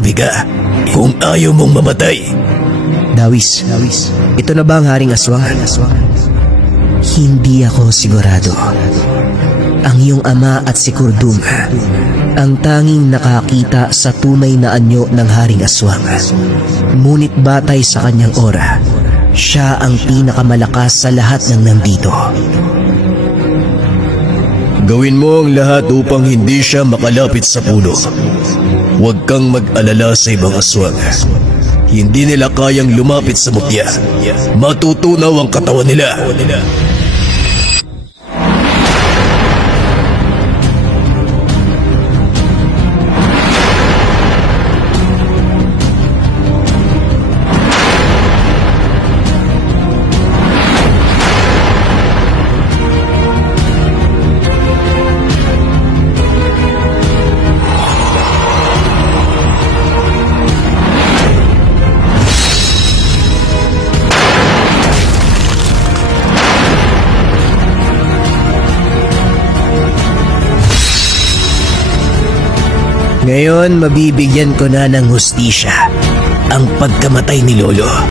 magsabi ka kung ayaw mong mamatay. Dawis, ito na ba ang Haring Aswang? Hindi ako sigurado. Ang iyong ama at si Kurdum ang tanging nakakita sa tunay na anyo ng Haring Aswang. Ngunit batay sa kanyang aura, siya ang pinakamalakas sa lahat ng nandito. Gawin mo ang lahat upang hindi siya makalapit sa puno. Huwag kang mag-alala sa ibang aswang. Hindi nila kayang lumapit sa mutya. Matutunaw ang katawan nila. Ngayon, mabibigyan ko na ng hustisya ang pagkamatay ni Lolo.